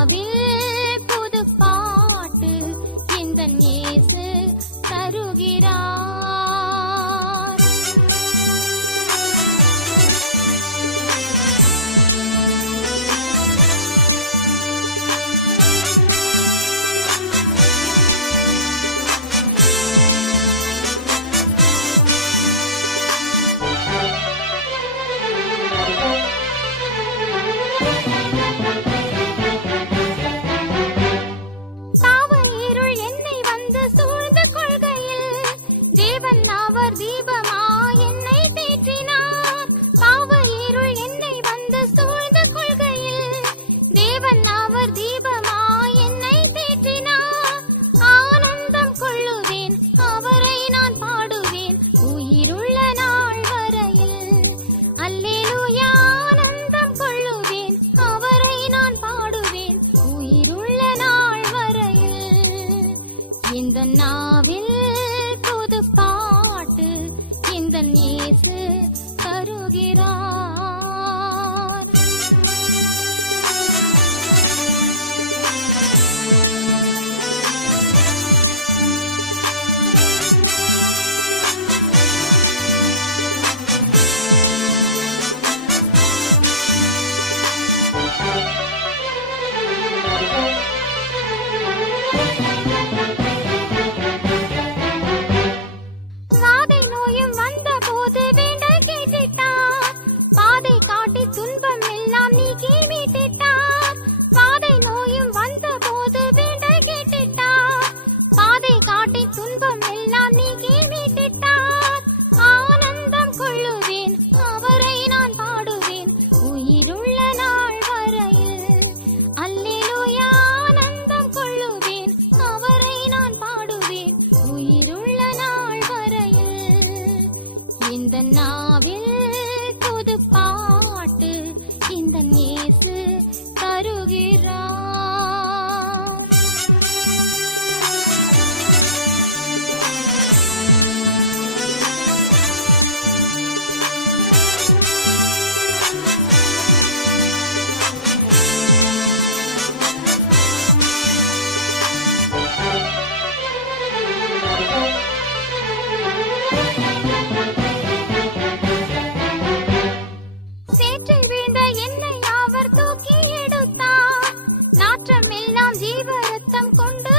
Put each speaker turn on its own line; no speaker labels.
Navidad. ஜீவ ரத்தம் கொண்டு